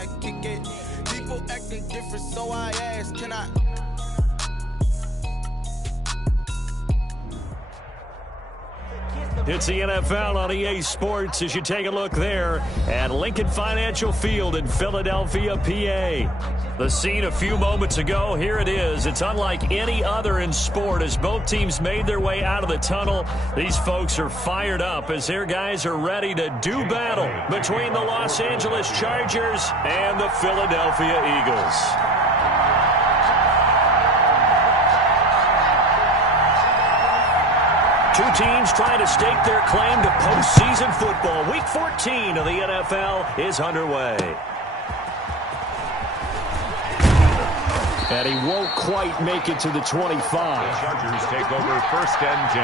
I kick it? People acting different, so I ask, can I? It's the NFL on EA Sports as you take a look there at Lincoln Financial Field in Philadelphia, PA. The scene a few moments ago, here it is. It's unlike any other in sport as both teams made their way out of the tunnel. These folks are fired up as their guys are ready to do battle between the Los Angeles Chargers and the Philadelphia Eagles. Two teams trying to stake their claim to postseason football. Week 14 of the NFL is underway. And he won't quite make it to the 25. The Chargers take over 1st and 10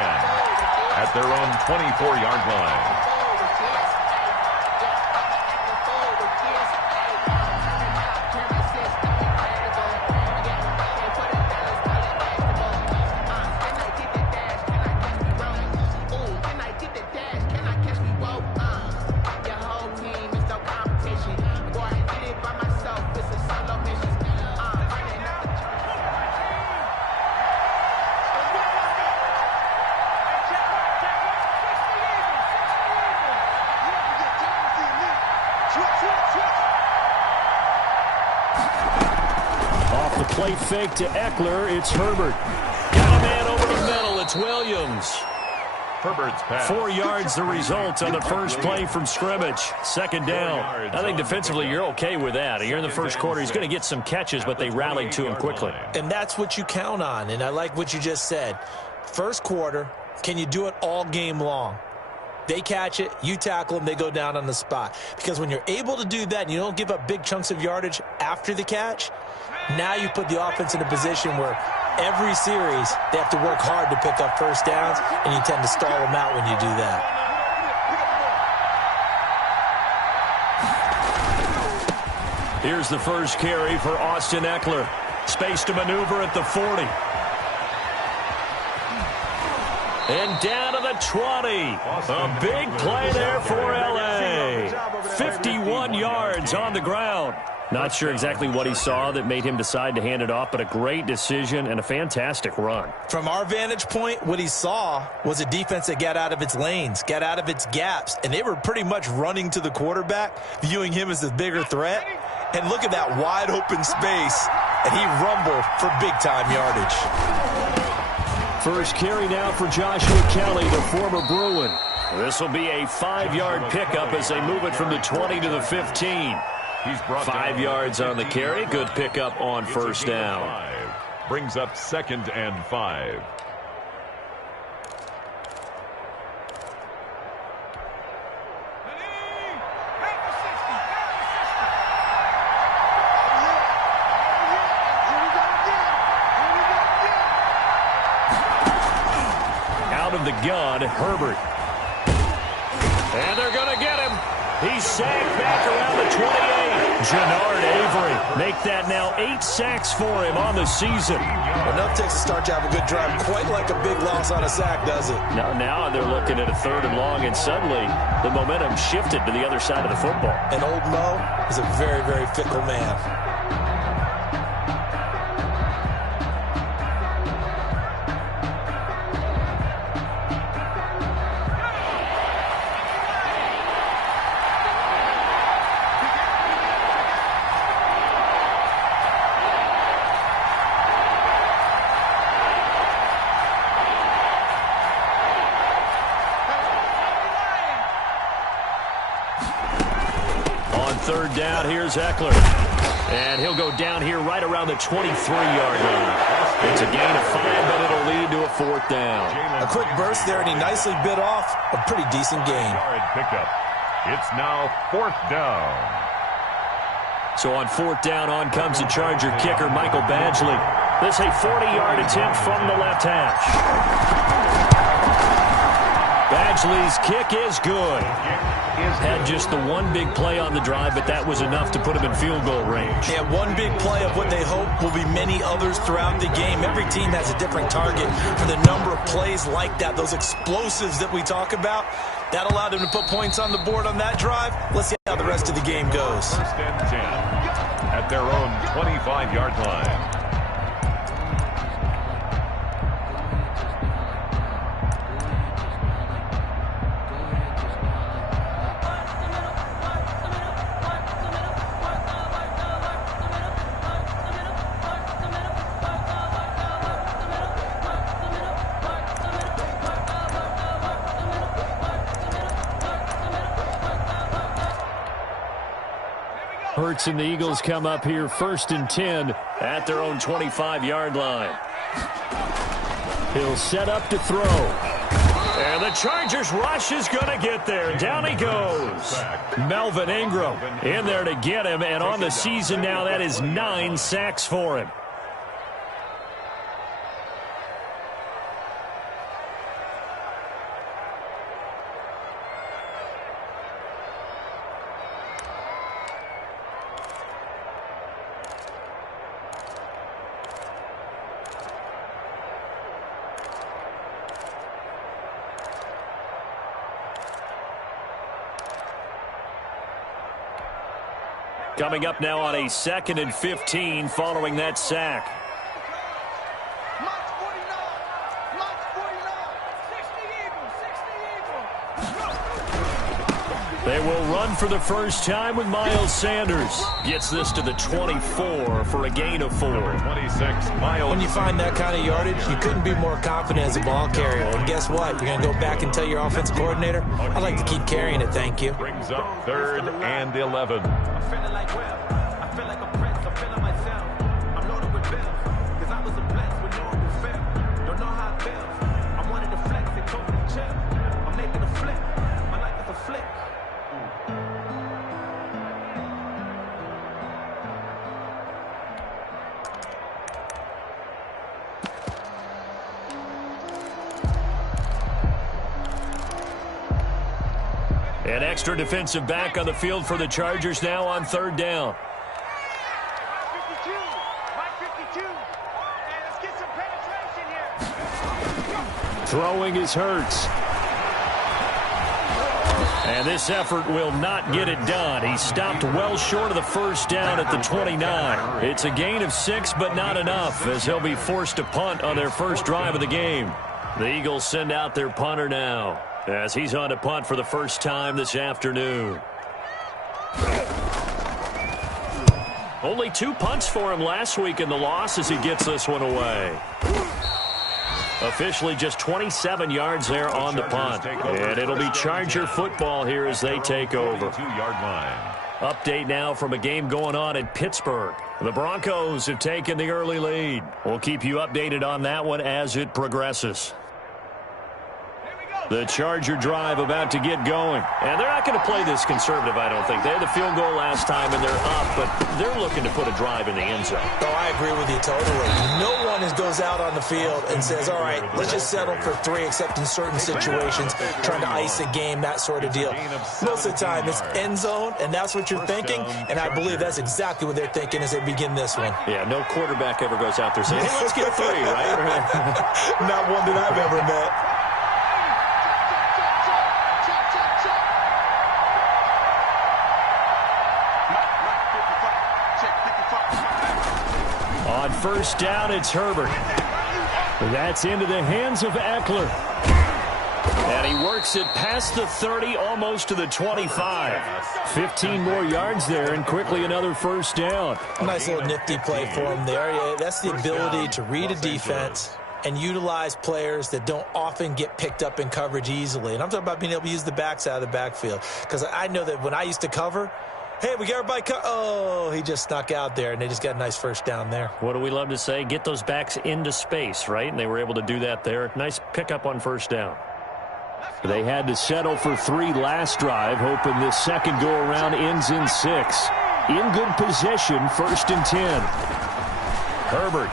at their own 24-yard line. Play fake to Eckler. It's Herbert. Got a man over the middle. It's Williams. Herbert's pass. 4 yards the result on the first play from scrimmage. 2nd down. I think defensively you're okay with that. You're in the first quarter. He's going to get some catches, but they rallied to him quickly. And that's what you count on, and I like what you just said. First quarter, can you do it all game long? They catch it, you tackle them, they go down on the spot. Because when you're able to do that and you don't give up big chunks of yardage after the catch, now you put the offense in a position where every series they have to work hard to pick up first downs, and you tend to stall them out when you do that. Here's the first carry for Austin Eckler. Space to maneuver at the 40. And down to the 20. A big play there for L.A. 51 yards on the ground. Not sure exactly what he saw that made him decide to hand it off, but a great decision and a fantastic run. From our vantage point, what he saw was a defense that got out of its lanes, got out of its gaps, and they were pretty much running to the quarterback, viewing him as the bigger threat. And look at that wide open space, and he rumbled for big-time yardage. First carry now for Joshua Kelly, the former Bruin. This will be a 5-yard pickup as they move it from the 20 to the 15. He's brought 5 yards on the carry. Good pickup on first down. Brings up 2nd and 5. Out of the gun, Herbert. And they're going to get him. He's sacked back around the 28. Jannard Avery make that now 8 sacks for him on the season. Enough takes to start to have a good drive. Quite like a big loss on a sack, does it? Now they're looking at a 3rd and long, and suddenly the momentum shifted to the other side of the football. And old Mo is a very, very fickle man. Third down, here's Eckler. And he'll go down here right around the 23-yard line. It's a gain of 5, but it'll lead to a 4th down. A quick burst there, and he nicely bit off a pretty decent gain. Pickup. It's now 4th down. So on 4th down, on comes the Charger kicker, Michael Badgley. This a 40-yard attempt from the left hash. Badgley's kick is good. Had just the one big play on the drive, but that was enough to put him in field goal range. Yeah, one big play of what they hope will be many others throughout the game. Every team has a different target for the number of plays like that, those explosives that we talk about. That allowed him to put points on the board on that drive. Let's see how the rest of the game goes. First and 10 at their own 25-yard line. Hurts and the Eagles come up here first and 10 at their own 25-yard line. He'll set up to throw. And the Chargers rush is going to get there. Down he goes. Melvin Ingram in there to get him. And on the season now, that is 9 sacks for him. Coming up now on a 2nd and 15 following that sack. They will run for the first time with Miles Sanders. Gets this to the 24 for a gain of 4. 26, Miles. When you find that kind of yardage, you couldn't be more confident as a ball carrier. And guess what? You're going to go back and tell your offensive coordinator, I'd like to keep carrying it, thank you. Brings up 3rd and 11. Feeling like I feel like a prince, I'm feeling myself. I'm loaded with bills, cause I was a blessed with no one to fail. Don't know how it feels. I wanted to flex and totally chill. I'm making a flip. My life is a flick. An extra defensive back on the field for the Chargers now on 3rd down. Throwing is Hurts. And this effort will not get it done. He stopped well short of the first down at the 29. It's a gain of 6, but not enough, as he'll be forced to punt on their first drive of the game. The Eagles send out their punter now, as he's on to punt for the first time this afternoon. Only 2 punts for him last week in the loss as he gets this one away. Officially just 27 yards there on the punt. And it'll be Charger football here as they take over. 2-yard line. Update now from a game going on in Pittsburgh. The Broncos have taken the early lead. We'll keep you updated on that one as it progresses. The Charger drive about to get going. And they're not going to play this conservative, I don't think. They had the field goal last time, and they're up, but they're looking to put a drive in the end zone. Oh, I agree with you totally. No one goes out on the field and says, all right, let's just settle for 3, except in certain situations, trying to ice a game, that sort of deal. Most of the time, it's end zone, and that's what you're thinking, and I believe that's exactly what they're thinking as they begin this one. Yeah, no quarterback ever goes out there saying, hey, let's get 3, right? Not one that I've ever met. On first down, it's Herbert. That's into the hands of Eckler. And he works it past the 30, almost to the 25. 15 more yards there, and quickly another first down. Nice little nifty play for him there. That's the ability to read a defense and utilize players that don't often get picked up in coverage easily. And I'm talking about being able to use the backs out of the backfield. Because I know that when I used to cover, hey, we got everybody oh, he just snuck out there, and they just got a nice first down there. What do we love to say? Get those backs into space, right? And they were able to do that there. Nice pickup on first down. They had to settle for 3 last drive, hoping this second go-around ends in 6. In good position, 1st and 10. Herbert.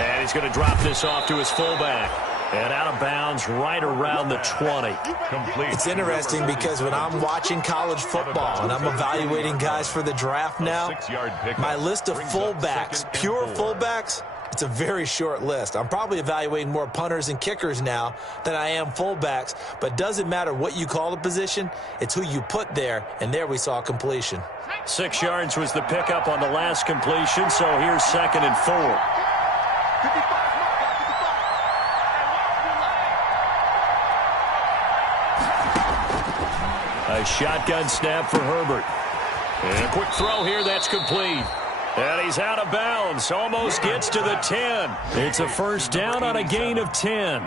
And he's going to drop this off to his fullback. And out of bounds right around the 20. Complete. It's interesting because when I'm watching college football and I'm evaluating guys for the draft now, my list of fullbacks, pure fullbacks, It's a very short list. I'm probably evaluating more punters and kickers now than I am fullbacks, but it doesn't matter what you call the position. It's who you put there, and there we saw completion. 6 yards was the pickup on the last completion, so here's 2nd and 4. A shotgun snap for Herbert. And a quick throw here, that's complete. And he's out of bounds, almost gets to the 10. It's a first down on a gain of 10.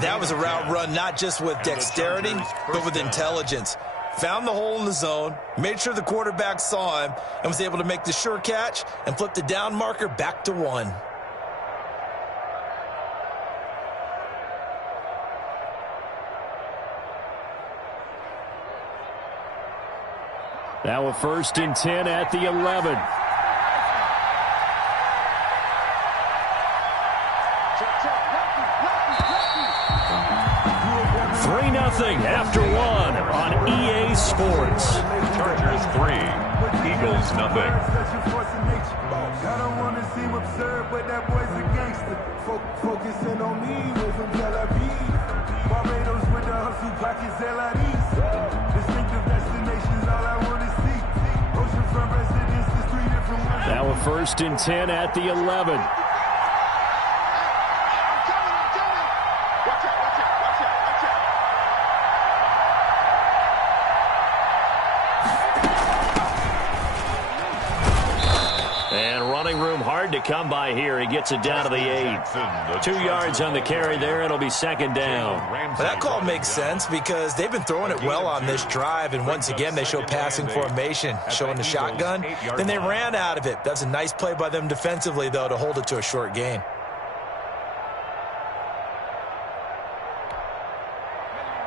That was a route run not just with dexterity, but with intelligence. Found the hole in the zone, made sure the quarterback saw him, and was able to make the sure catch and flip the down marker back to 1. Now a 1st and 10 at the 11. 3-0 after 1 on EA Sports. Chargers 3, Eagles nothing. I don't want to seem absurd, but that boy's a gangster. Focusing on me, way from Tel Aviv. Barbados with the hustle pockets, LIDs. Distinctive destinations, all I want to see. Oceanfront residences, 3 different ones. Now a 1st and 10 at the 11. Hard to come by here. He gets it down to the 8. 2 yards on the carry there. It'll be 2nd down. But that call makes sense because they've been throwing it well on this drive, and once again they show passing formation, showing the shotgun. Then they ran out of it. That's a nice play by them defensively, though, to hold it to a short gain.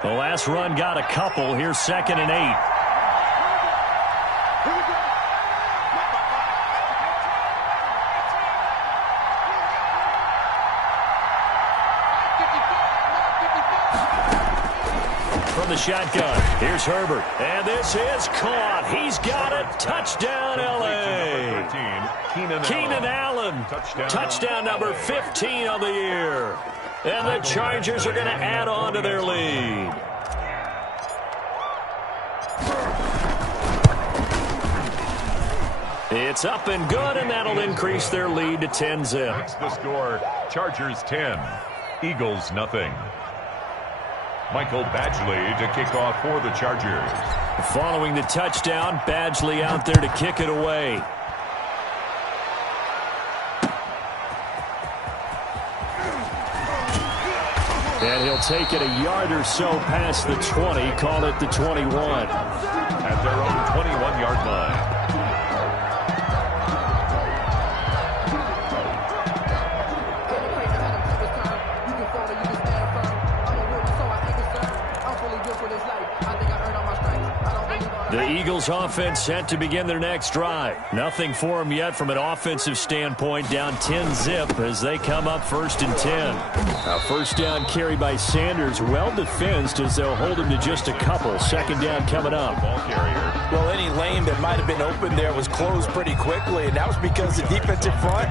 The last run got a couple. Here's 2nd and 8. The shotgun. Here's Herbert. And this is caught. He's got it. Touchdown, L.A. Keenan Allen. Touchdown number 15 on the year. And the Chargers are going to add on to their lead. It's up and good, and that'll increase their lead to 10-zip. That's the score. Chargers 10, Eagles nothing. Michael Badgley to kick off for the Chargers. Following the touchdown, Badgley out there to kick it away. And he'll take it a yard or so past the 20, call it the 21. At their own 21-yard line. The Eagles offense set to begin their next drive. Nothing for them yet from an offensive standpoint, down 10-zip as they come up 1st and 10. A first down carry by Sanders, well defensed as they'll hold him to just a couple. 2nd down coming up. Well, any lane that might have been open there was closed pretty quickly, and that was because the defensive front,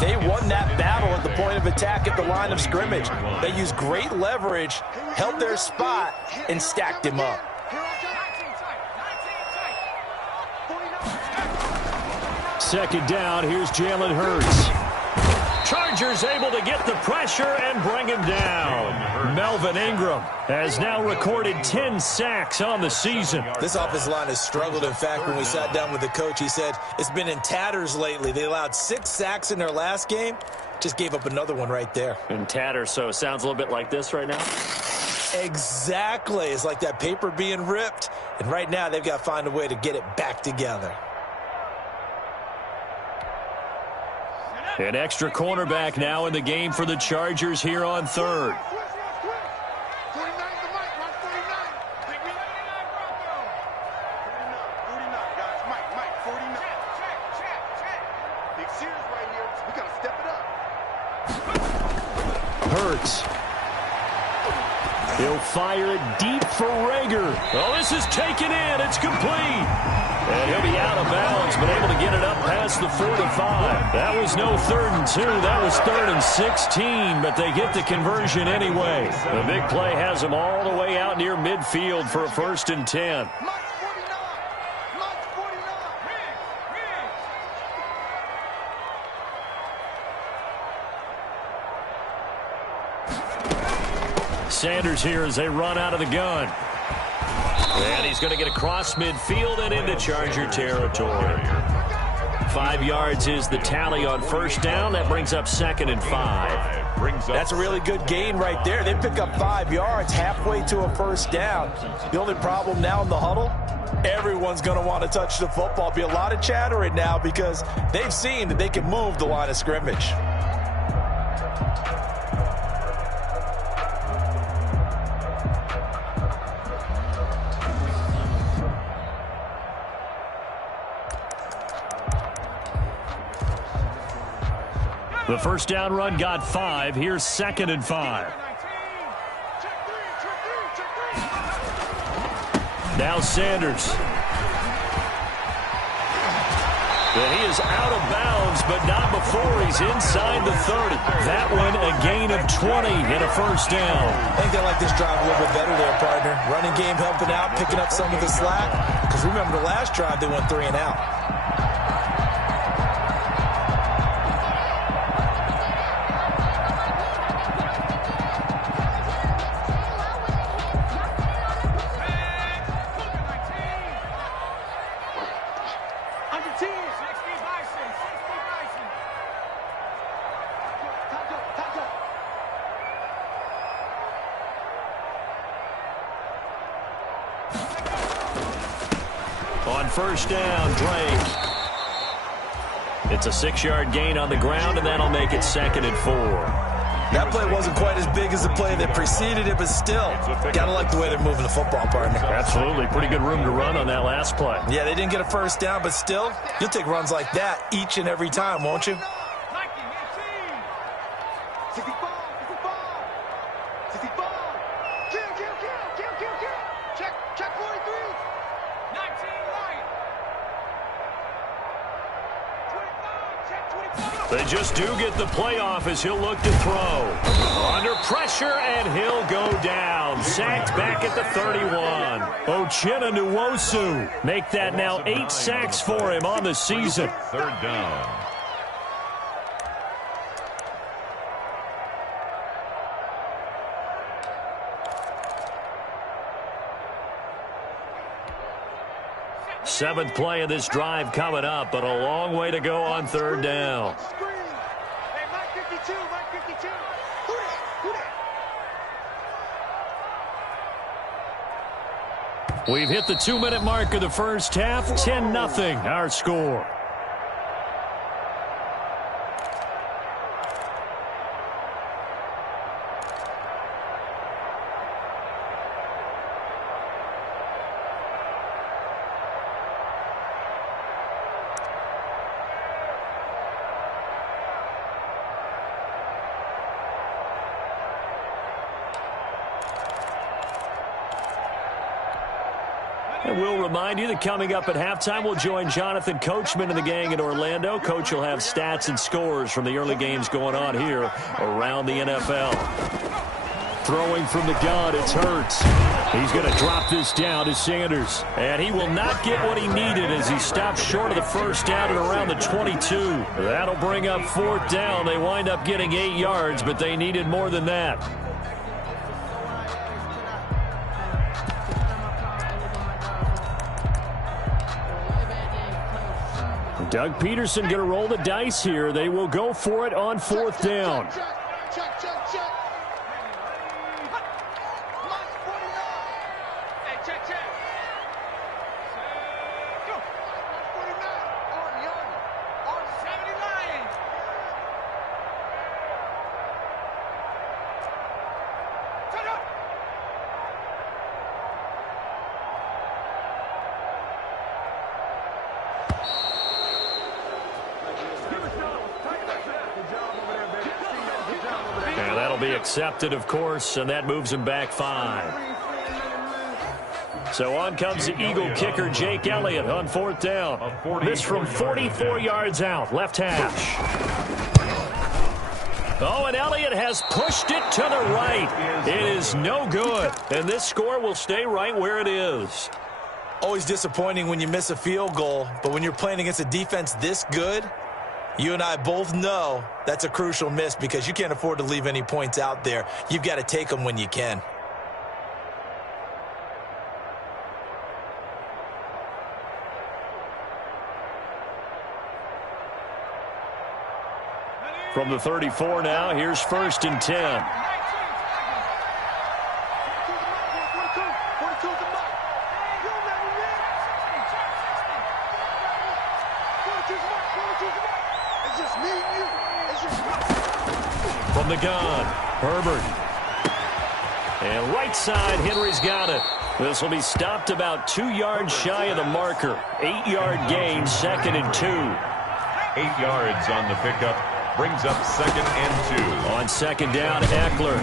they won that battle at the point of attack at the line of scrimmage. They used great leverage, held their spot, and stacked him up. 2nd down, here's Jalen Hurts. Chargers able to get the pressure and bring him down. Melvin Ingram has now recorded 10 sacks on the season. This offensive line has struggled. In fact, when we sat down with the coach, he said it's been in tatters lately. They allowed 6 sacks in their last game. Just gave up another one right there. In tatters, so it sounds a little bit like this right now? Exactly. It's like that paper being ripped. And right now, they've got to find a way to get it back together. An extra cornerback now in the game for the Chargers here on 3rd. Hurts. He'll fire it deep for Rager. Oh, this is taken in. It's complete. And he'll be out of bounds, but able to get it up past the 45. That was no 3rd and 2. That was 3rd and 16, but they get the conversion anyway. The big play has them all the way out near midfield for a 1st and 10. Sanders here as they run out of the gun. And he's going to get across midfield and into Charger territory. 5 yards is the tally on 1st down. That brings up 2nd and 5. That's a really good gain right there. They pick up 5 yards halfway to a 1st down. The only problem now in the huddle, everyone's going to want to touch the football. Be a lot of chattering now because they've seen that they can move the line of scrimmage. The 1st down run got 5. Here's 2nd and 5. Now Sanders. And he is out of bounds, but not before he's inside the 30. That one a gain of 20 and a 1st down. I think they like this drive a little bit better there, partner. Running game helping out, picking up some of the slack. Because remember the last drive, they went 3 and out. On 1st down, Drake. It's a 6-yard gain on the ground, and that'll make it 2nd and 4. That play wasn't quite as big as the play that preceded it, but still, gotta like the way they're moving the football, partner. Absolutely. Pretty good room to run on that last play. Yeah, they didn't get a 1st down, but still, you'll take runs like that each and every time, won't you? They just do get the playoff as he'll look to throw. Under pressure, and he'll go down. Sacked back at the 31. Uchenna Nwosu make that now 8 sacks for him on the season. 3rd down. Seventh play of this drive coming up, but a long way to go on 3rd down. We've hit the 2-minute mark of the 1st half. 10-0 our score. And we'll remind you that coming up at halftime, we'll join Jonathan Coachman and the gang in Orlando. Coach will have stats and scores from the early games going on here around the NFL. Throwing from the gun, it's Hurts. He's going to drop this down to Sanders. And he will not get what he needed as he stops short of the 1st down at around the 22. That'll bring up 4th down. They wind up getting 8 yards, but they needed more than that. Doug Peterson going to roll the dice here. They will go for it on 4th down. Be accepted, of course, and that moves him back 5. So on comes the Eagle kicker, Jake Elliott, on 4th down. This from 44 yards out, left hash. Oh, and Elliott has pushed it to the right. It is no good, and this score will stay right where it is. Always disappointing when you miss a field goal, but when you're playing against a defense this good, you and I both know that's a crucial miss because you can't afford to leave any points out there. You've got to take them when you can. From the 34 now, here's 1st and 10. From the gun, Herbert. And right side, Henry's got it. This will be stopped about 2 yards shy of the marker. 8-yard gain, 2nd and 2. 8 yards on the pickup. Brings up 2nd and 2. On 2nd down, Eckler.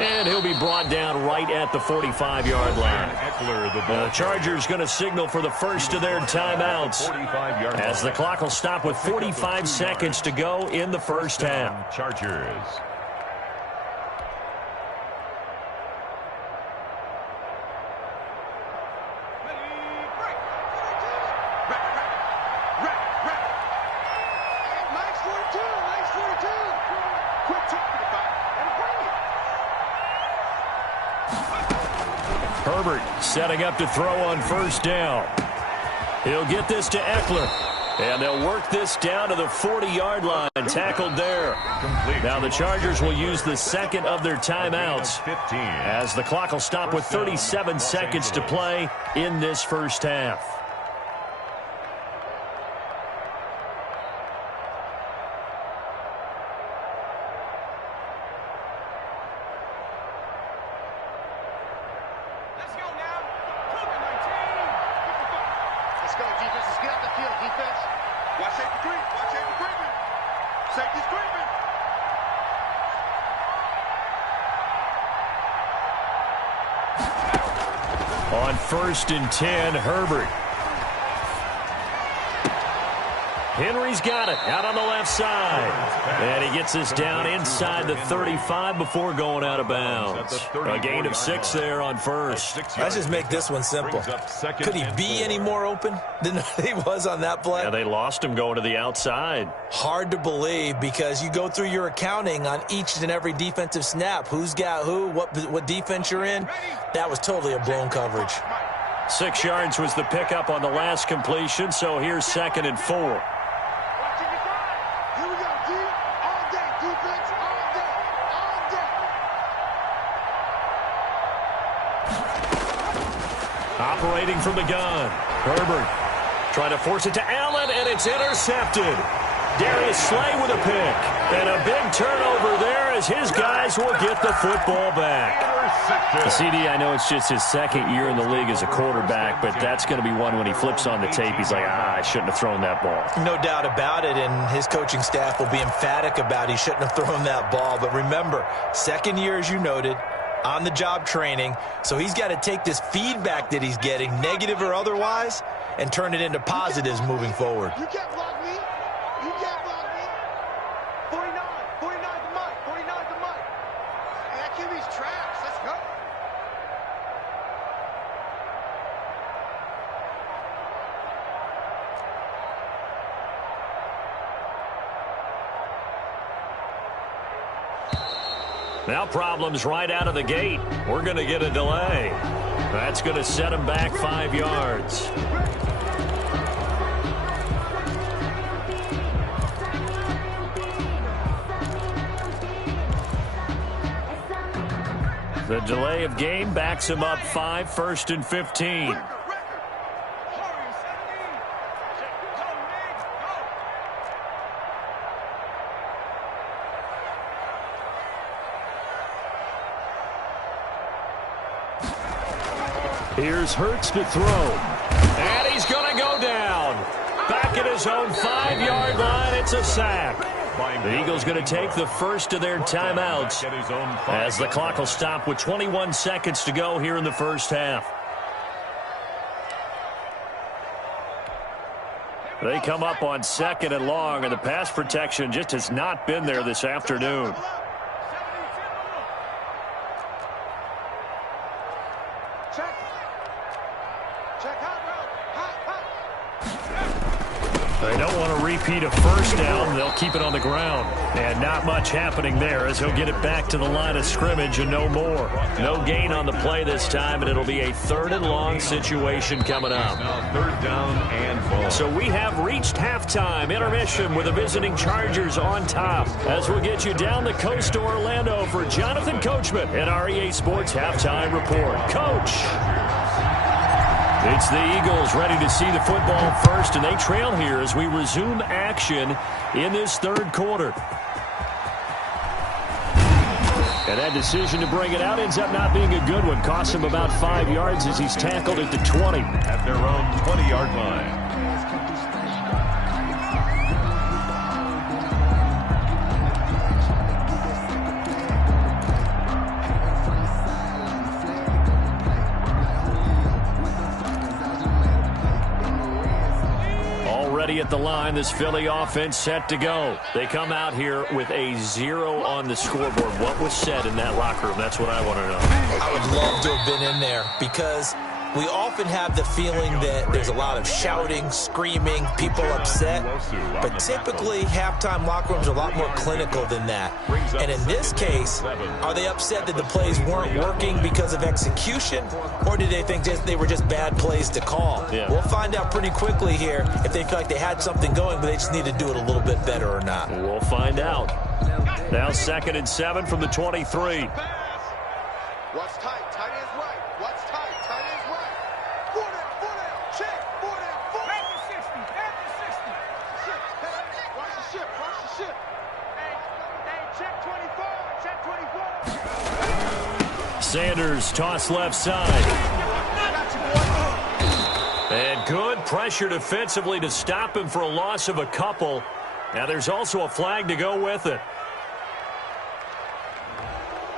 And he'll be brought down right at the 45-yard line. Eckler, the Chargers going to signal for the first of their timeouts as the clock will stop with 45 seconds to go in the first half. Chargers. Herbert setting up to throw on 1st down. He'll get this to Eckler. And they'll work this down to the 40-yard line. Tackled there. Now the Chargers will use the 2nd of their timeouts as the clock will stop with 37 seconds to play in this first half. On 1st and 10, Herbert. Henry's got it out on the left side. And he gets this down inside the 35 before going out of bounds. A gain of 6 there on 1st. Let's just make this one simple. Could he be any more open than he was on that play? Yeah, they lost him going to the outside. Hard to believe because you go through your accounting on each and every defensive snap. Who's got who, what defense you're in. That was totally a blown coverage. 6 yards was the pickup on the last completion, so here's 2nd and 4. Operating from the gun, Herbert trying to force it to Allen, and it's intercepted. Darius Slay with a pick, and a big turnover there as his guys will get the football back. CD, I know it's just his 2nd year in the league as a quarterback, but that's going to be one when he flips on the tape, he's like, I shouldn't have thrown that ball. No doubt about it, and his coaching staff will be emphatic about he shouldn't have thrown that ball. But remember, 2nd year, as you noted, on-the-job training, so he's got to take this feedback that he's getting, negative or otherwise, and turn it into positives moving forward. You can't block me. You can't block me. 49 the mic. 49 the mic. And that QB's trash. Let's go. Now problems right out of the gate. We're going to get a delay. That's going to set him back 5 yards. The delay of game backs him up 5, 1st and 15. Here's Hurts to throw. And he's going to go down. Back at his own 5-yard line. It's a sack. The Eagles going to take the first of their timeouts as the clock will stop with 21 seconds to go here in the first half. They come up on 2nd and long, and the pass protection just has not been there this afternoon. They don't want to repeat a first down. They'll keep it on the ground. And not much happening there as he'll get it back to the line of scrimmage and no more. No gain on the play this time, and it'll be a 3rd and long situation coming up. Now 3rd down and ball. So we have reached halftime intermission with the visiting Chargers on top. As we'll get you down the coast to Orlando for Jonathan Coachman at our EA Sports Halftime Report. Coach! It's the Eagles ready to see the football first, and they trail here as we resume action in this 3rd quarter. And that decision to bring it out ends up not being a good one. Costs him about 5 yards as he's tackled at the 20. At their own 20-yard line. At the line, this Philly offense set to go. They come out here with a 0 on the scoreboard. What was said in that locker room? That's what I want to know. I would love to have been in there because we often have the feeling that there's a lot of shouting, screaming, people upset. But typically, halftime locker rooms are a lot more clinical than that. And in this case, are they upset that the plays weren't working because of execution? Or did they think they were just bad plays to call? Yeah. We'll find out pretty quickly here if they feel like they had something going, but they just need to do it a little bit better or not. We'll find out. Now 2nd and 7 from the 23. What's tight? Tight ends right. What's tight? Tight ends right. 4 down, check. 4 down, 4. Back to 60, back to 60. Ship, watch the ship, watch the ship. Hey, check 24, check 24. Sanders toss left side. And good pressure defensively to stop him for a loss of a couple. Now there's also a flag to go with it.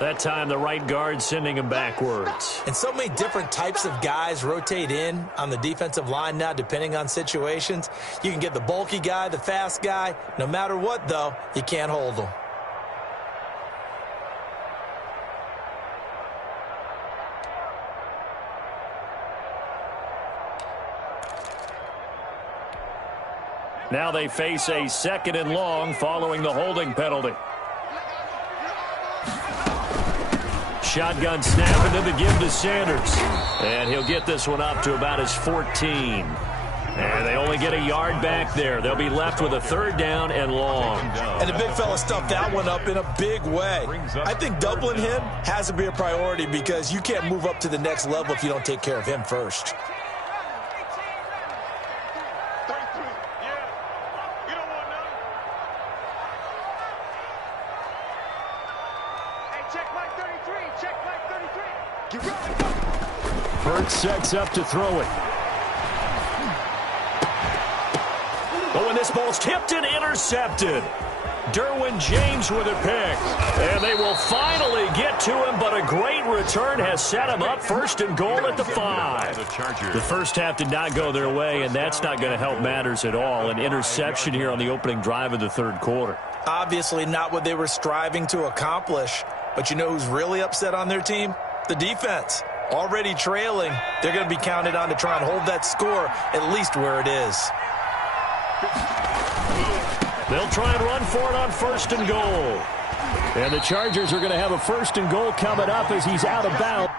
That time the right guard sending him backwards. And so many different types of guys rotate in on the defensive line now depending on situations. You can get the bulky guy, the fast guy. No matter what, though, you can't hold them. Now they face a 2nd and long following the holding penalty. Shotgun snap and then the give to Sanders. And he'll get this one up to about his 14. And they only get a yard back there. They'll be left with a 3rd down and long. And the big fella stuffed that one up in a big way. I think doubling him has to be a priority because you can't move up to the next level if you don't take care of him first. Burt sets up to throw it. Oh, and this ball's tipped and intercepted. Derwin James with a pick. And they will finally get to him, but a great return has set him up 1st and goal at the 5. The first half did not go their way, and that's not going to help matters at all. An interception here on the opening drive of the 3rd quarter. Obviously not what they were striving to accomplish. But you know who's really upset on their team? The defense. Already trailing, they're going to be counted on to try and hold that score at least where it is. They'll try and run for it on 1st and goal. And the Chargers are going to have a 1st and goal coming up as he's out of bounds.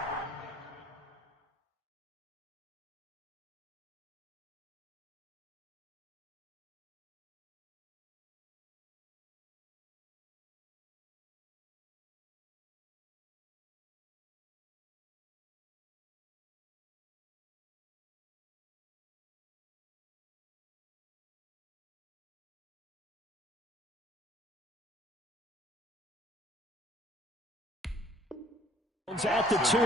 At the 2.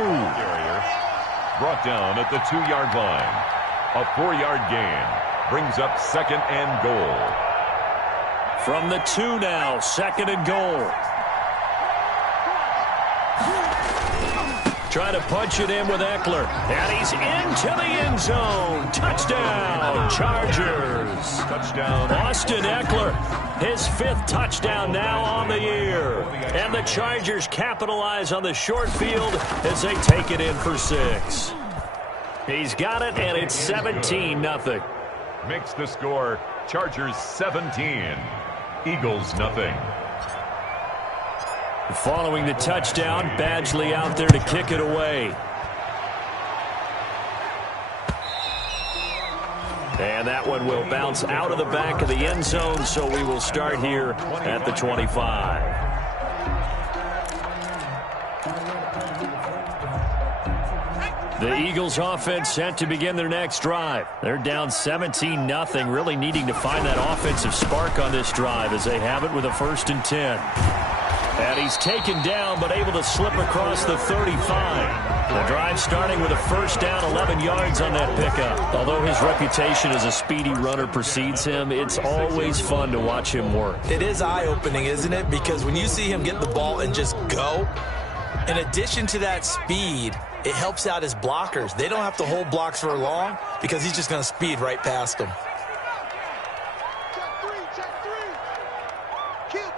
Brought down at the 2-yard line. A 4-yard gain brings up 2nd and goal. From the 2 now, 2nd and goal. Try to punch it in with Eckler. And he's into the end zone. Touchdown, Chargers. Eagles. Touchdown. Austin Eckler, his 5th touchdown now on the year. And the Chargers capitalize on the short field as they take it in for 6. He's got it, and it's 17-0. Makes the score Chargers 17, Eagles nothing. Following the touchdown, Badgley out there to kick it away. And that one will bounce out of the back of the end zone, so we will start here at the 25. The Eagles offense set to begin their next drive. They're down 17-0, really needing to find that offensive spark on this drive as they have it with a 1st and 10. And he's taken down but able to slip across the 35. The drive starting with a 1st down, 11 yards on that pickup. Although his reputation as a speedy runner precedes him, it's always fun to watch him work. It is eye-opening, isn't it? Because when you see him get the ball and just go, in addition to that speed, it helps out his blockers. They don't have to hold blocks for long because he's just going to speed right past them. Check three. Kill.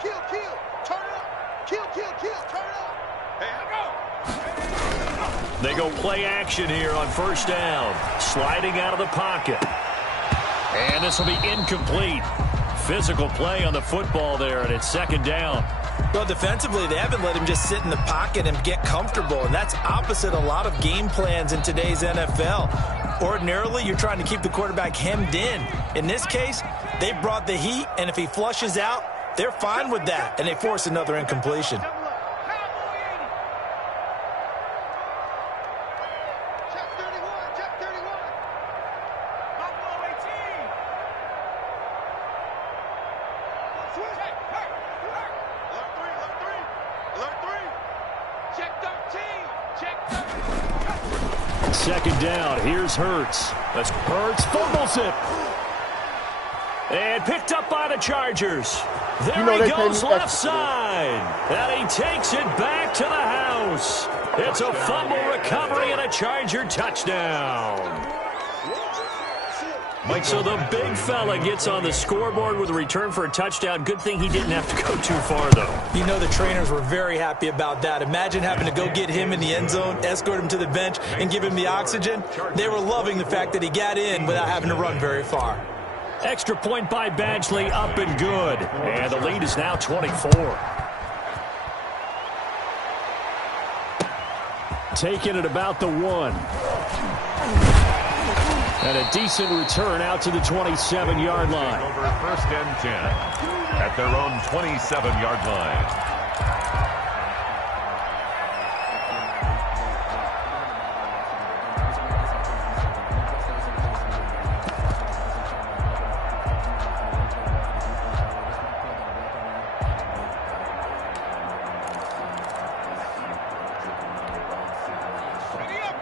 Turn it up. Kill. Turn it up. Hey, They go play action here on 1st down. Sliding out of the pocket. And this will be incomplete. Physical play on the football there, and it's 2nd down. Well, defensively, they haven't let him just sit in the pocket and get comfortable, and that's opposite a lot of game plans in today's NFL. Ordinarily, you're trying to keep the quarterback hemmed in. In this case, they brought the heat, and if he flushes out, they're fine with that, and they force another incompletion. Second down. Here's Hurts. Hurts fumbles it. And picked up by the Chargers. There he goes left side. And he takes it back to the house. It's a fumble recovery and a Charger touchdown. So the big fella gets on the scoreboard with a return for a touchdown. Good thing he didn't have to go too far, though. You know the trainers were very happy about that. Imagine having to go get him in the end zone, escort him to the bench, and give him the oxygen. They were loving the fact that he got in without having to run very far. Extra point by Badgley, up and good. And the lead is now 24. Taking it about the 1. And a decent return out to the 27-yard line. Over 1st and 10 at their own 27-yard line.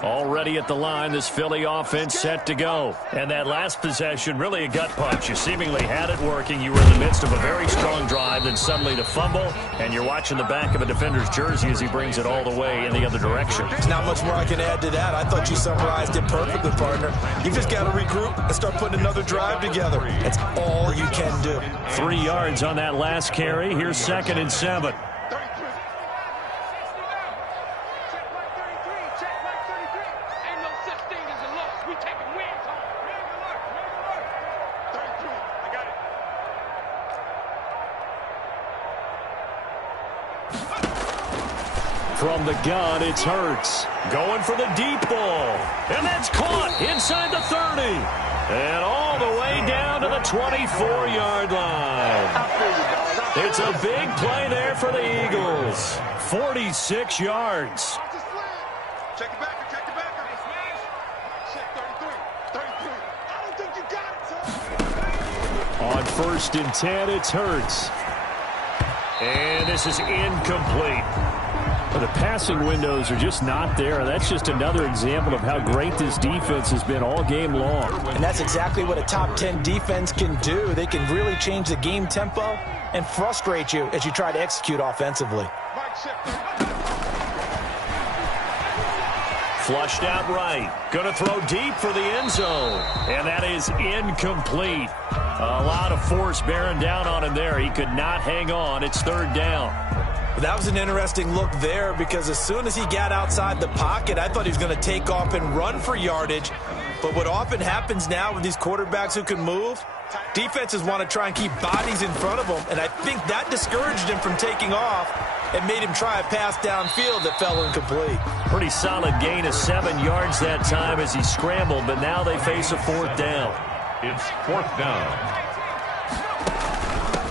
Already at the line, this Philly offense set to go. And that last possession, really a gut punch. You seemingly had it working. You were in the midst of a very strong drive, then suddenly the fumble, and you're watching the back of a defender's jersey as he brings it all the way in the other direction. There's not much more I can add to that. I thought you summarized it perfectly, partner. You just got to regroup and start putting another drive together. That's all you can do. 3 yards on that last carry. Here's 2nd and 7. From the gun, it's Hurts. Going for the deep ball. And that's caught inside the 30. And all the way down to the 24-yard line. It's a big play there for the Eagles. 46 yards. Check it back. Check 33. I don't think you got it, son. On 1st and 10, it's Hurts. And this is incomplete. The passing windows are just not there. That's just another example of how great this defense has been all game long. And that's exactly what a top 10 defense can do. They can really change the game tempo and frustrate you as you try to execute offensively. Flushed out right. Going to throw deep for the end zone. And that is incomplete. A lot of force bearing down on him there. He could not hang on. It's third down. That was an interesting look there because as soon as he got outside the pocket, I thought he was going to take off and run for yardage. But what often happens now with these quarterbacks who can move, defenses want to try and keep bodies in front of them, and I think that discouraged him from taking off and made him try a pass downfield that fell incomplete. Pretty solid gain of 7 yards that time as he scrambled, but now they face a fourth down. It's fourth down.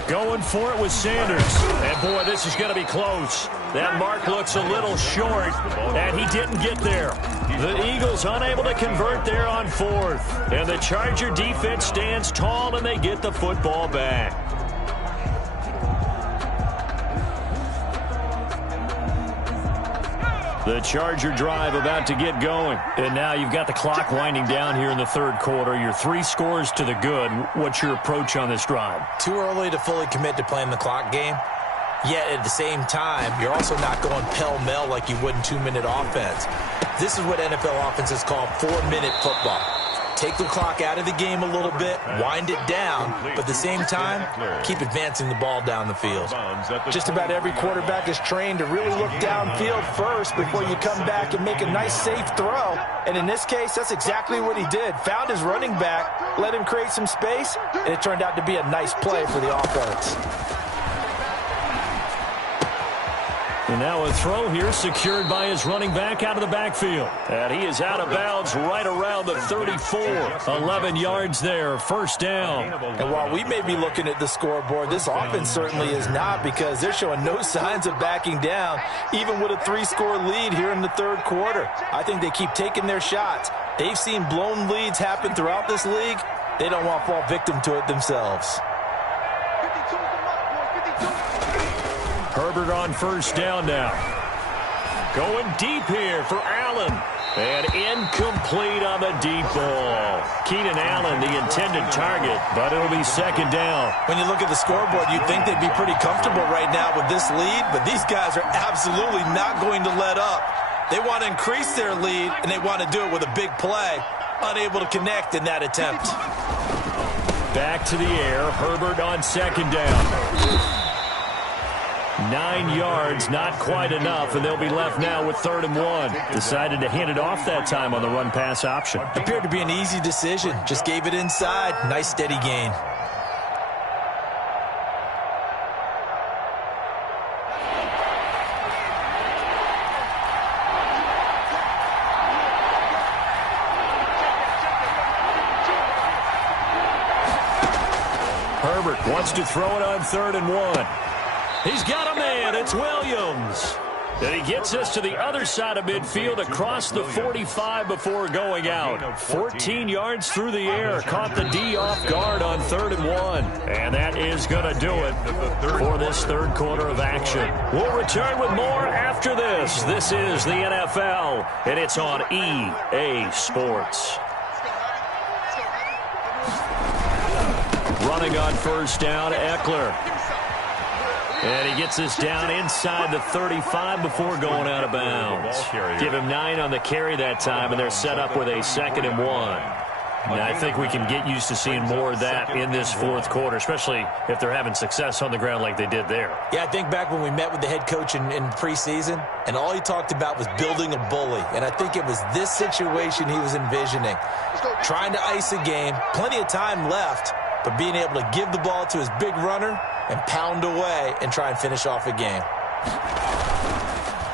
Going for it with Sanders. And, boy, this is going to be close. That mark looks a little short, and he didn't get there. The Eagles unable to convert there on fourth. And the Charger defense stands tall, and they get the football back. The Charger drive about to get going. And now you've got the clock winding down here in the third quarter. You're 3 scores to the good. What's your approach on this drive? Too early to fully commit to playing the clock game. Yet at the same time, you're also not going pell-mell like you would in 2-minute offense. This is what NFL offenses call 4-minute football. Take the clock out of the game a little bit, wind it down, but at the same time, keep advancing the ball down the field. Just about every quarterback is trained to really look downfield first before you come back and make a nice, safe throw. And in this case, that's exactly what he did. Found his running back, let him create some space, and it turned out to be a nice play for the offense. And now a throw here secured by his running back out of the backfield. And he is out of bounds right around the 34. 11 yards there, first down. And while we may be looking at the scoreboard, this offense certainly is not because they're showing no signs of backing down, even with a 3-score lead here in the third quarter. I think they keep taking their shots. They've seen blown leads happen throughout this league. They don't want to fall victim to it themselves. Herbert on first down now. Going deep here for Allen. And incomplete on the deep ball. Keenan Allen, the intended target, but it'll be second down. When you look at the scoreboard, you'd think they'd be pretty comfortable right now with this lead, but these guys are absolutely not going to let up. They want to increase their lead, and they want to do it with a big play. Unable to connect in that attempt. Back to the air. Herbert on second down. 9 yards, not quite enough, and they'll be left now with 3rd and 1. Decided to hand it off that time on the run-pass option. Appeared to be an easy decision. Just gave it inside. Nice, steady gain. Herbert wants to throw it on 3rd and 1. He's got a man. It's Williams. And he gets us to the other side of midfield across the 45 before going out. 14 yards through the air. Caught the D off guard on 3rd and 1. And that is going to do it for this third quarter of action. We'll return with more after this. This is the NFL, and it's on EA Sports. Running on first down, Eckler. And he gets us down inside the 35 before going out of bounds. Give him 9 on the carry that time, and they're set up with a 2nd and 1. And I think we can get used to seeing more of that in this fourth quarter, especially if they're having success on the ground like they did there. Yeah, I think back when we met with the head coach in preseason, and all he talked about was building a bully. And I think it was this situation he was envisioning. Trying to ice a game, plenty of time left, but being able to give the ball to his big runner and pound away and try and finish off a game.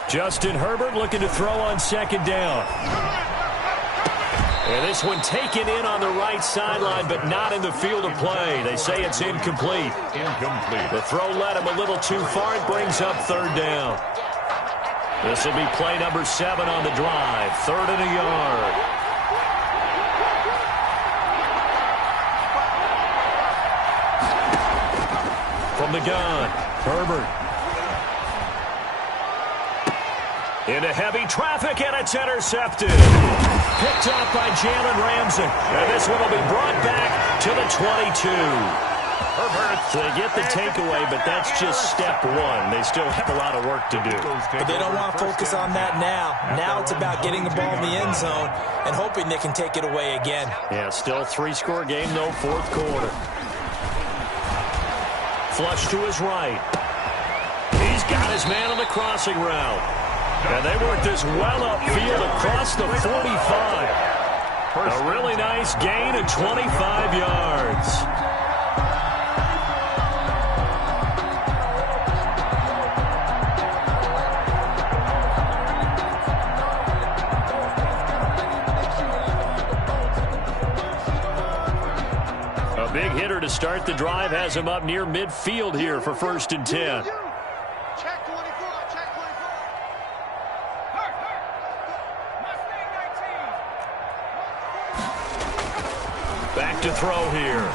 Justin Herbert looking to throw on second down. And this one taken in on the right sideline, but not in the field of play. They say it's incomplete. The throw led him a little too far. It brings up 3rd down. This will be play number 7 on the drive. 3rd and a yard. From the gun, Herbert. Into heavy traffic, and it's intercepted. Picked off by Jalen Ramsey. And this one will be brought back to the 22. Herbert. So they get the takeaway, but that's just step 1. They still have a lot of work to do. But they don't want to focus on that now. Now it's about getting the ball in the end zone and hoping they can take it away again. Yeah, still 3-score game, though, fourth quarter. flush to his right. He's got his man on the crossing route. And they work this well upfield across the 45. A really nice gain of 25 yards. A big hitter to start the drive has him up near midfield here for 1st and 10. Check 24, check 24. Back to throw here.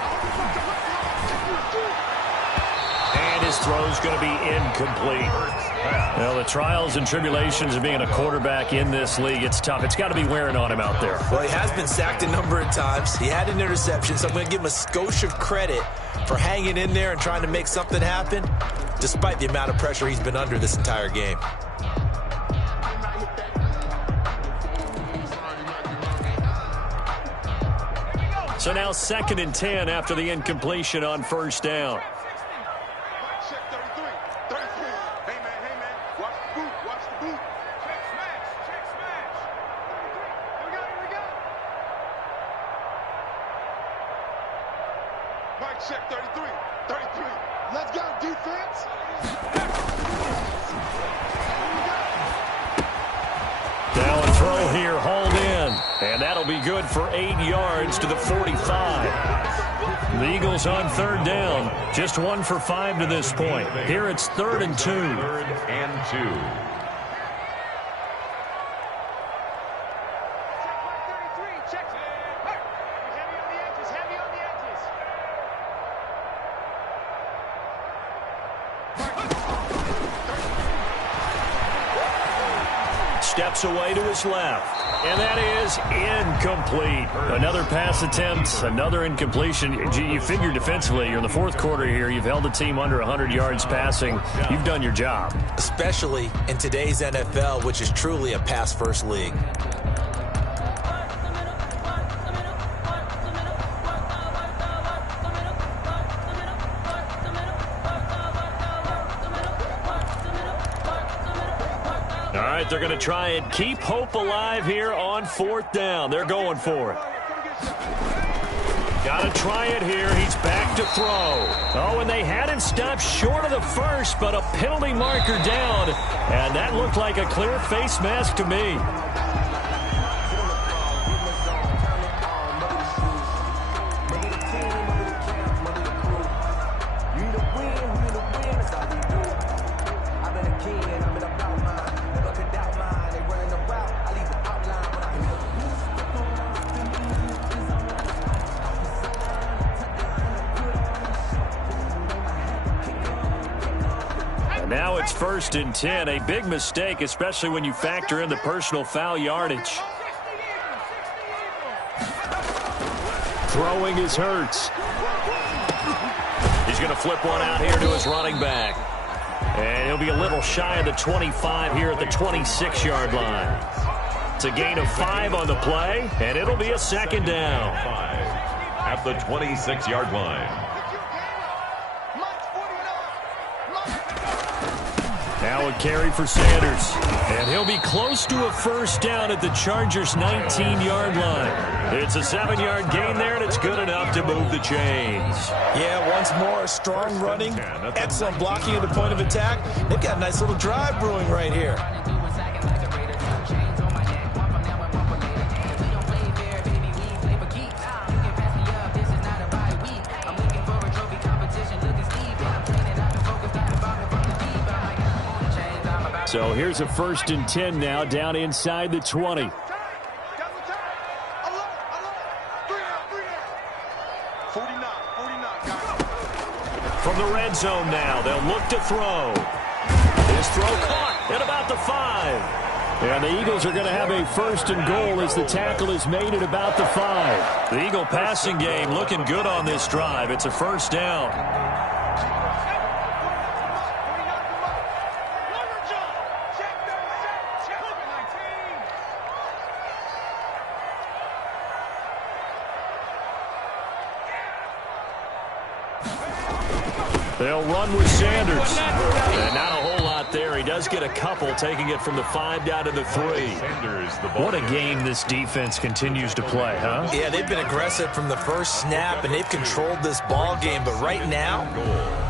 And his throw's going to be incomplete. Well, the trials and tribulations of being a quarterback in this league, it's tough. It's got to be wearing on him out there. Well, he has been sacked a number of times. He had an interception, so I'm going to give him a skosh of credit for hanging in there and trying to make something happen, despite the amount of pressure he's been under this entire game. So now 2nd and 10 after the incompletion on 1st down. Check 33, 33. Hey man, watch the boot, watch the boot. Check smash, check smash. Here we go. Mike, check 33, 33. Let's go, defense. Now a throw here, hauled in. And that'll be good for 8 yards to the 45. The Eagles on 3rd down. Just 1 for 5 to this point. Here it's 3rd and 2. 3rd and 2. Check 33, check. Heavy on the edges, heavy on the edges. Steps away to his left. And that is incomplete. Another pass attempt, another incompletion. You figure defensively, you're in the 4th quarter here. You've held the team under 100 yards passing. You've done your job. Especially in today's NFL, which is truly a pass-first league. All right, they're going to try and keep hope alive here on 4th down. They're going for it. Got to try it here. He's back to throw. Oh, and they had him stopped short of the first, but a penalty marker down. And that looked like a clear face mask to me. Now it's 1st and 10, a big mistake, especially when you factor in the personal foul yardage. Throwing is Hurts. He's going to flip one out here to his running back. And he'll be a little shy of the 25 here at the 26-yard line. It's a gain of 5 on the play, and it'll be a 2nd down. 5 at the 26-yard line. Now a carry for Sanders. And he'll be close to a 1st down at the Chargers' 19-yard line. It's a 7-yard gain there, and it's good enough to move the chains. Yeah, once more, strong running, excellent blocking at the point of attack. They've got a nice little drive brewing right here. So here's a 1st and 10 now, down inside the 20. From the red zone now, they'll look to throw. His throw caught at about the 5. And the Eagles are going to have a 1st and goal as the tackle is made at about the 5. The Eagle passing game looking good on this drive. It's a 1st down. They'll run with Sanders. And not a whole lot there. He does get a couple, taking it from the 5 down to the 3. What a game this defense continues to play, huh? Yeah, they've been aggressive from the first snap, and they've controlled this ball game. But right now,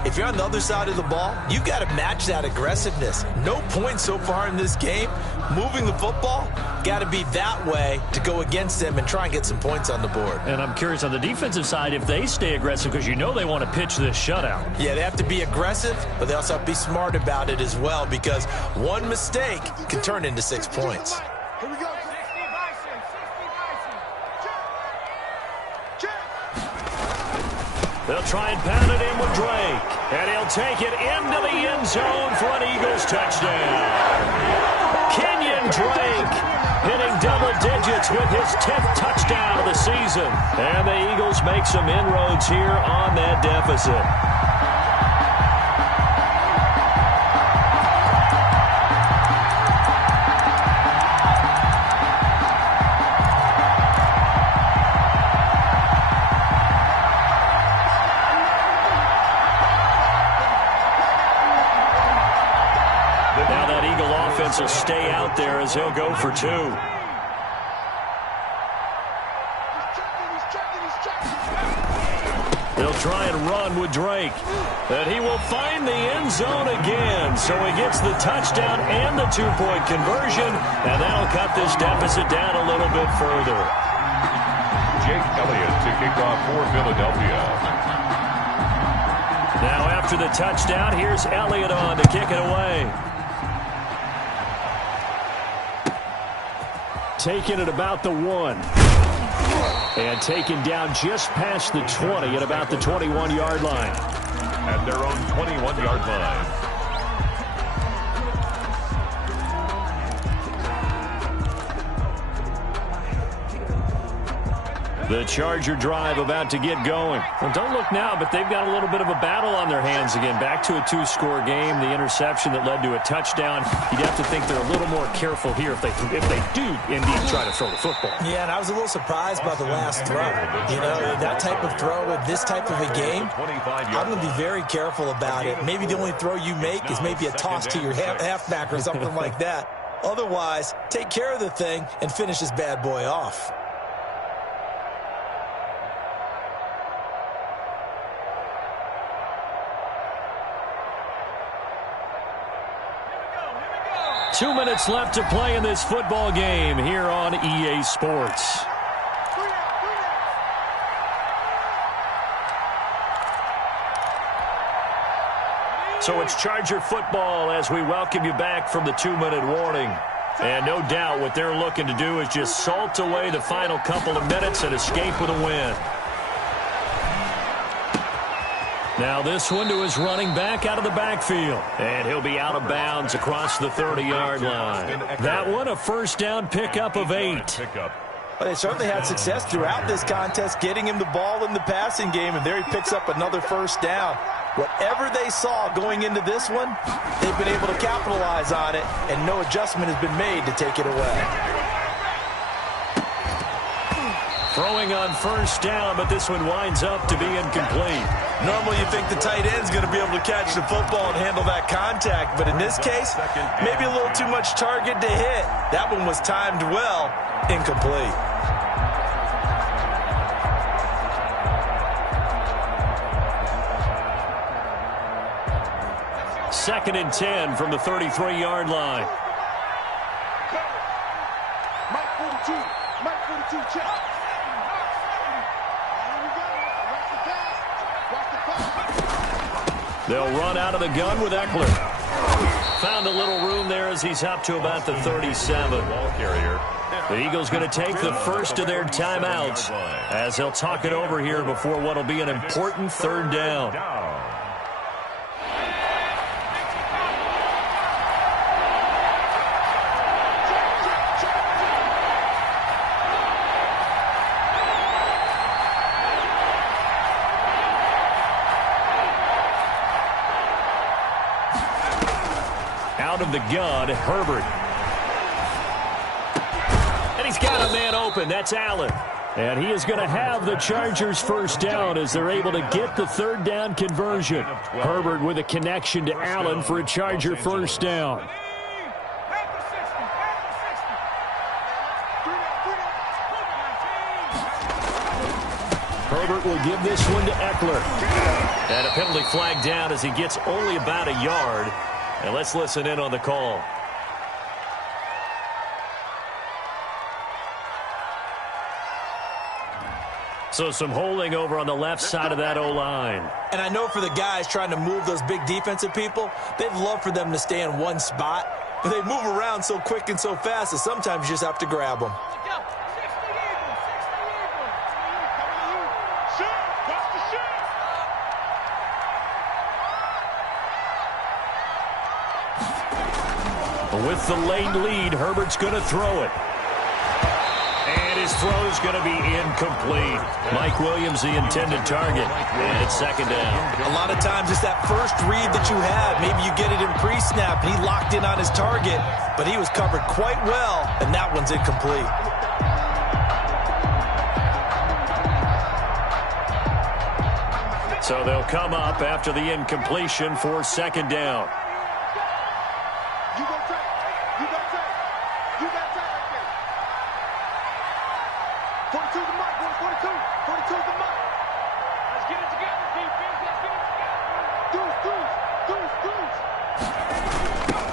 if you're on the other side of the ball, you've got to match that aggressiveness. No points so far in this game. Moving the football, got to be that way to go against them and try and get some points on the board. And I'm curious on the defensive side if they stay aggressive, because you know they want to pitch this shutout. Yeah, they have to be aggressive, but they also have to be smart about it as well, because one mistake can turn into 6 points. Here we go. They'll try and pound it in with Drake. And he'll take it into the end zone for an Eagles touchdown. Kenyon Drake hitting double digits with his 10th touchdown of the season. And the Eagles make some inroads here on that deficit. Will stay out there as he'll go for 2. They'll try and run with Drake. And he will find the end zone again. So he gets the touchdown and the 2-point conversion. And that'll cut this deficit down a little bit further. Jake Elliott to kick off for Philadelphia. Now after the touchdown, here's Elliott on to kick it away. Taken at about the 1. And taken down just past the 20 at about the 21-yard line. At their own 21-yard line. The Charger drive about to get going. Well, don't look now, but they've got a little bit of a battle on their hands again. Back to a 2-score game. The interception that led to a touchdown. You'd have to think they're a little more careful here if they do indeed try to throw the football. Yeah, and I was a little surprised by the last throw. You know, that type of throw in this type of a game, I'm going to be very careful about it. Maybe the only throw you make is maybe a toss to your halfback or something like that. Otherwise, take care of the thing and finish this bad boy off. Two minutes left to play in this football game here on EA Sports. So it's Charger football as we welcome you back from the 2-minute warning. And no doubt what they're looking to do is just salt away the final couple of minutes and escape with a win. Now this one to his running back out of the backfield. And he'll be out of bounds across the 30-yard line. That one a first down pickup of 8. Well, they certainly had success throughout this contest getting him the ball in the passing game, and there he picks up another first down. Whatever they saw going into this one, they've been able to capitalize on it, and no adjustment has been made to take it away. Throwing on first down, but this one winds up to be incomplete. Normally you think the tight end's going to be able to catch the football and handle that contact, but in this case, maybe a little too much target to hit. That one was timed well, incomplete. Second and 10 from the 33-yard line. Mike 42, check. They'll run out of the gun with Eckler. Found a little room there as he's up to about the 37. Ball carrier. The Eagles going to take the first of their timeouts as they'll talk it over here before what will be an important third down. Out of the gun, Herbert. And he's got a man open. That's Allen. And he is going to have the Chargers first down as they're able to get the third down conversion. Herbert with a connection to Allen for a Charger first down. Herbert will give this one to Eckler. And a penalty flag down as he gets only about a yard. And let's listen in on the call. So some holding over on the left side of that O-line. And I know for the guys trying to move those big defensive people, they'd love for them to stay in one spot. But they move around so quick and so fast that sometimes you just have to grab them. With the late lead, Herbert's going to throw it. And his throw is going to be incomplete. Mike Williams, the intended target. And it's second down. A lot of times it's that first read that you have. Maybe you get it in pre-snap, and he locked in on his target. But he was covered quite well, and that one's incomplete. So they'll come up after the incompletion for second down.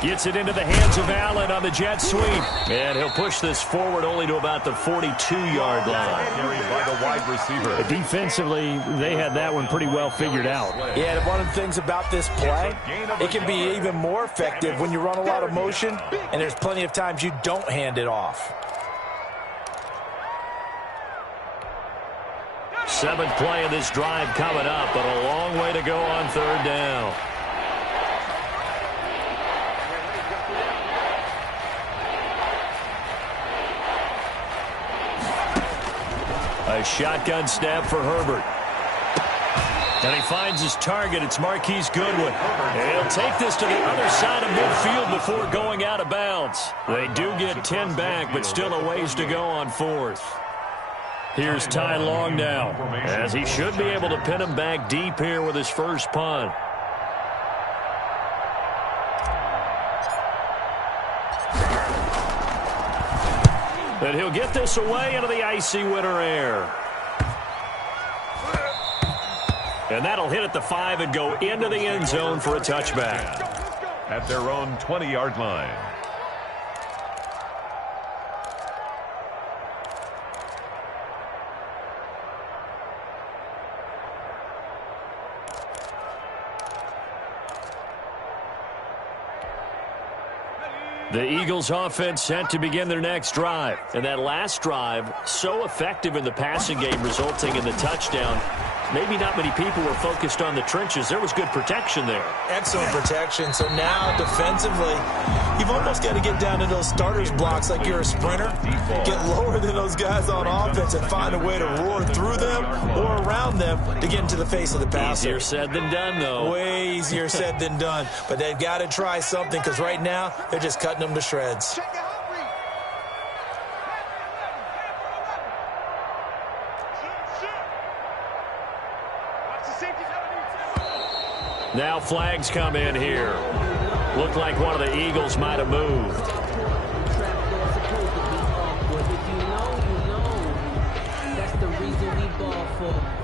Gets it into the hands of Allen on the jet sweep. And he'll push this forward only to about the 42-yard line. Carried by the wide receiver. Defensively, they had that one pretty well figured out. Yeah, and one of the things about this play, it can be even more effective when you run a lot of motion, and there's plenty of times you don't hand it off. Seventh play of this drive coming up, but a long way to go on third down. A shotgun snap for Herbert. And he finds his target. It's Marquise Goodwin. And he'll take this to the other side of midfield before going out of bounds. They do get 10 back, but still a ways to go on fourth. Here's Ty Long now, as he should be able to pin him back deep here with his first punt. And he'll get this away into the icy winter air. And that'll hit at the 5 and go into the end zone for a touchback. At their own 20-yard line. The Eagles offense set to begin their next drive. And that last drive, so effective in the passing game, resulting in the touchdown. Maybe not many people were focused on the trenches. There was good protection there. Excellent protection. So now, defensively, you've almost got to get down to those starters blocks like you're a sprinter. Get lower than those guys on offense and find a way to roar through them or around them to get into the face of the passer. Easier said than done, though. Way easier said than done. But they've got to try something because right now, they're just cutting them to shreds. Now flags come in here. Looked like one of the Eagles might have moved.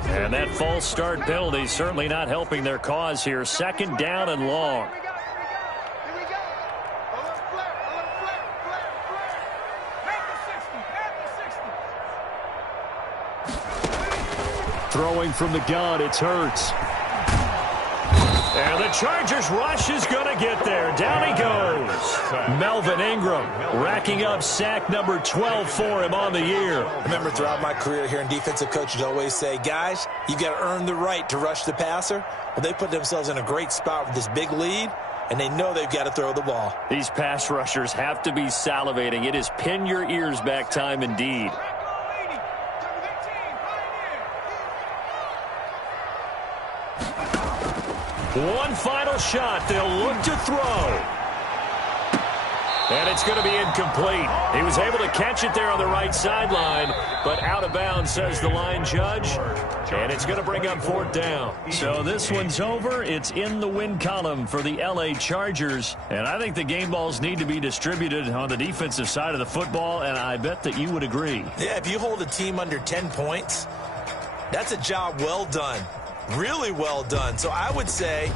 And that false start penalty certainly not helping their cause here. Second down and long. Throwing from the gun, it's Hurts. And the Chargers rush is going to get there. Down he goes. Melvin Ingram racking up sack number 12 for him on the year. I remember throughout my career here in defensive coaches always say, guys, you got to earn the right to rush the passer. Well, they put themselves in a great spot with this big lead, and they know they've got to throw the ball. These pass rushers have to be salivating. It is pin your ears back time indeed. One final shot. They'll look to throw. And it's going to be incomplete. He was able to catch it there on the right sideline, but out of bounds, says the line judge. And it's going to bring up 4th down. So this one's over. It's in the win column for the L.A. Chargers. And I think the game balls need to be distributed on the defensive side of the football, and I bet that you would agree. Yeah, if you hold a team under 10 points, that's a job well done. Really well done. So I would say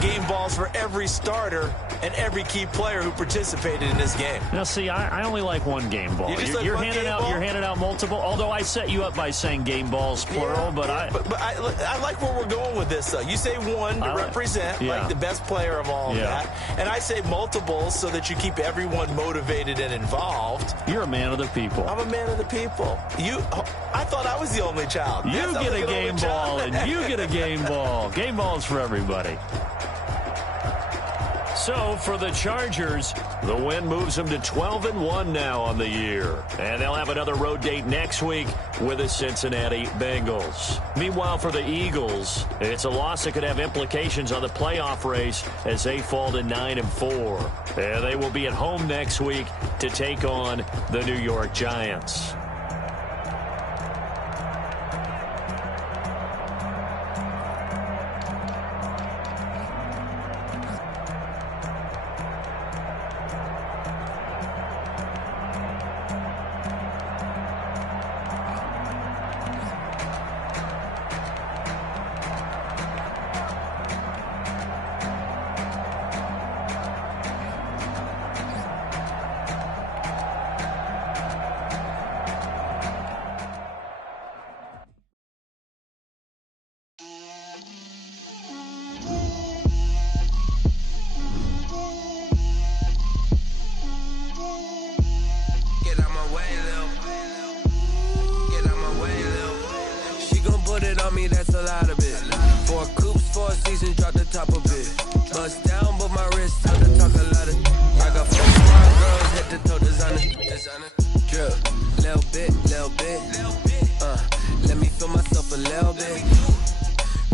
game balls for every starter and every key player who participated in this game. Now, see, I only like one game ball. You're handing out multiple. Although I set you up by saying game balls plural, but I like where we're going with this. Though you say one to represent like the best player of all of that, and I say multiples so that you keep everyone motivated and involved. You're a man of the people. I'm a man of the people. I thought I was the only child. You get a game ball, and you get a game ball. Game balls for everybody. So for the Chargers, the win moves them to 12-1 now on the year. And they'll have another road date next week with the Cincinnati Bengals. Meanwhile, for the Eagles, it's a loss that could have implications on the playoff race as they fall to 9-4. And they will be at home next week to take on the New York Giants. That's a lot of it. 4 coops, 4 seasons, drop the top of it. Bust down, but my wrist, time to talk a lot of. I got 4 smart girls, head to toe designer. Drill, little bit. Let me feel myself a little bit.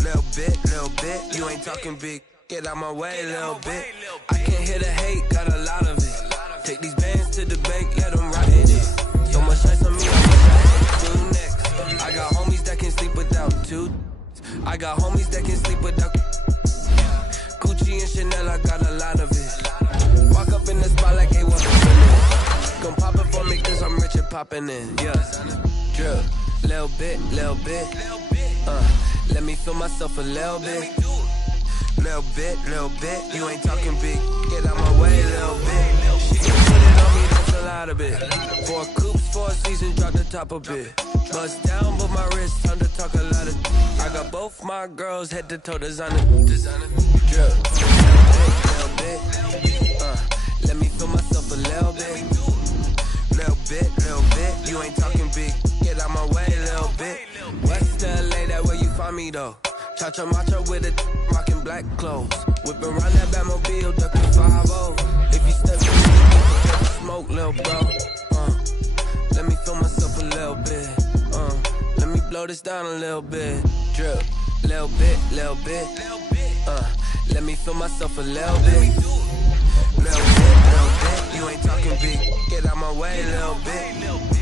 Little bit. You ain't talking big. Get out my way, little bit. I can't hear the hate, got a lot of it. Take these bands to the bank, let them ride in it. So much ice on me, I wish I had to do next. I got homies that can sleep without 2. I got homies that can sleep without Gucci and Chanel, I got a lot of it. Walk up in the spot like hey, what's happening? Gon' pop it for me cause I'm rich and poppin' in. Yeah, drill, little bit. Let me feel myself a little bit. Little bit. You ain't talking big. Get out my way, little bit. She can put it on me, that's a lot of it. 4 coops, 4 seasons, drop the top a bit. Bust down, but my wrist, time to talk a lot of. I got both my girls, head to toe designer. Drill, little bit. Let me feel myself a little bit. Little bit. You ain't talking big. Get out my way, little bit. West LA, that where you find me though. Cha-cha macho with it, rockin' black clothes. Whip around that Batmobile, duckin' 5-0. If you step in, you smoke, lil' bro. Let me feel myself a little bit. Let me blow this down a little bit. Drip, little bit. Let me feel myself a little bit. Little bit. You ain't talking big. Get out my way, little bit.